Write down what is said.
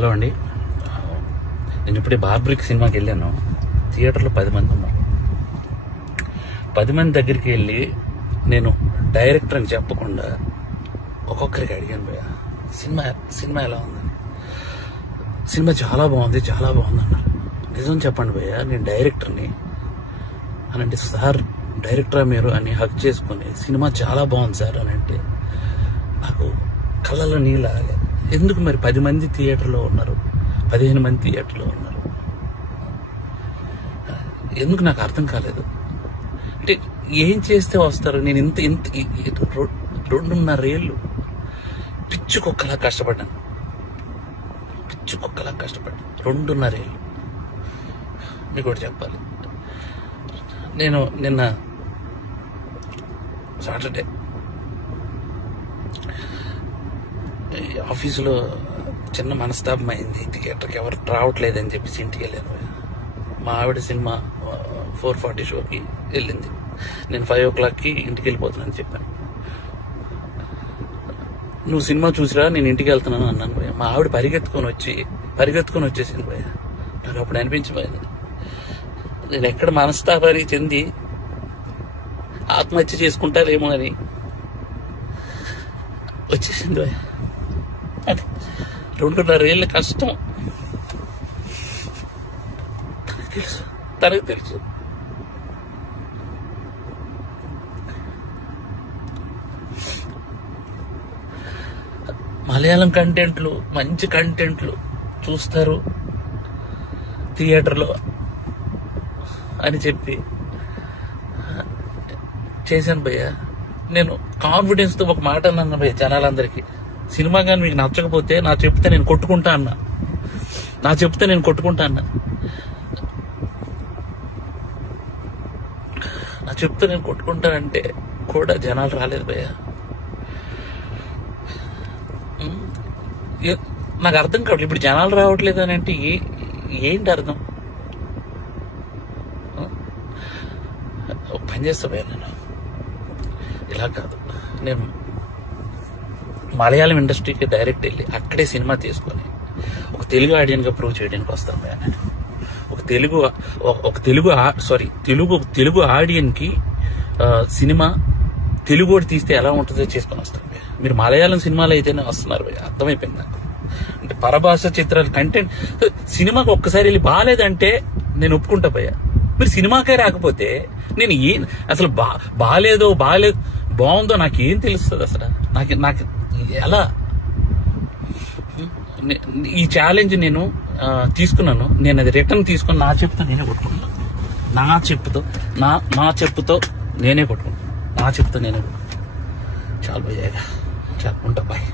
Hello అండి, నేను ఇప్పుడే బార్బ్రిక్ సినిమాకి వెళ్ళాను. థియేటర్లో 10 మంది ఉన్నారు. 10 మంది దగ్గరికి వెళ్ళి నేను డైరెక్టర్ అని చెప్పకుండా ఒక్కొక్కరికి అడిగాను, భయ్యా సినిమా ఎలా ఉందని. సినిమా చాలా బాగుంది అన్నారు. నిజం చెప్పండి భయ్యా, నేను డైరెక్టర్ని అని అంటే, సార్ డైరెక్టరా మీరు అని హక్ చేసుకుని సినిమా చాలా బాగుంది సార్ అని అంటే నాకు కళ్ళలో నీళ్ళు ఆగలేదు. ఎందుకు మరి 10 మంది థియేటర్లో ఉన్నారు, 15 మంది థియేటర్లో ఉన్నారు, ఎందుకు నాకు అర్థం కాలేదు. అంటే ఏం చేస్తే వస్తారు? నేను ఇంత 2.5 ఏళ్ళు పిచ్చుకొక్కలా కష్టపడ్డాను. 2.5 ఏళ్ళు. మీకు ఒకటి చెప్పాలి, నేను నిన్న సాటర్డే ఆఫీసులో చిన్న మనస్తాపం అయింది. థియేటర్కి ఎవరు రావట్లేదని చెప్పేసి ఇంటికి వెళ్ళాను. మా ఆవిడ సినిమా 4:40 షోకి వెళ్ళింది. నేను 5 o'clockకి ఇంటికి వెళ్ళిపోతున్నానని చెప్పాను. నువ్వు సినిమా చూసిరా, నేను ఇంటికి వెళ్తున్నాను అన్నాను భయ్య. మా ఆవిడ పరిగెత్తుకొని వచ్చేసింది భయ్య. నాకు అప్పుడు అనిపించిపోయింది, నేను ఎక్కడ మనస్తాపానికి చెంది ఆత్మహత్య చేసుకుంటారేమో అని వచ్చేసింది భయ్య. 2.5 ఏళ్ళ కష్టం తనకు తెలుసు. మలయాళం కంటెంట్లు, మంచి కంటెంట్లు చూస్తారు థియేటర్లో అని చెప్పి చేశాను భయ్య. నేను కాన్ఫిడెన్స్తో ఒక మాట అన్నాను భయ్య జనాలందరికీ, సినిమా కానీ మీకు నచ్చకపోతే నా చెప్తే నేను కొట్టుకుంటా అన్నా. నా చెప్తే నేను కొట్టుకుంటానంటే కూడా జనాలు రాలేదు భయ్య. నాకు అర్థం కావట్లేదు, ఇప్పుడు జనాలు రావట్లేదు అని అంటే ఏంటి అర్థం? ఒక పని చేస్తా భయ్య, నేను ఇలా కాదు, నేను మలయాళం ఇండస్ట్రీకి డైరెక్ట్ వెళ్ళి అక్కడే సినిమా తీసుకొని ఒక తెలుగు ఆడియన్గా ప్రూవ్ చేయడానికి వస్తాను భయ్య. నేను తెలుగు ఆడియన్కి సినిమా తెలుగు వాడు తీస్తే ఎలా ఉంటుందో చేసుకొని వస్తాను భయ్య. మీరు మలయాళం సినిమాలు అయితేనే వస్తున్నారు భయ్య, అర్థమైపోయింది నాకు. అంటే పరభాష చిత్రాలు కంటెంట్ సినిమాకి ఒక్కసారి వెళ్ళి బాగాలేదంటే నేను ఒప్పుకుంటా భయ్య. మీరు సినిమాకే రాకపోతే నేను అసలు బాగాలేదు బాగుందో నాకేం తెలుస్తుంది అసలు? నాకు ఎలా? ఈ ఛాలెంజ్ నేను తీసుకున్నాను, నేను అది రిటర్న్ తీసుకుని నా చెప్పుతో నేనే కొట్టుకుంటాను. నా చెప్పుతో నేనే కొట్టుకుంటాను. చాలు భయ్యా, చాలు ఉంటా బాయ్.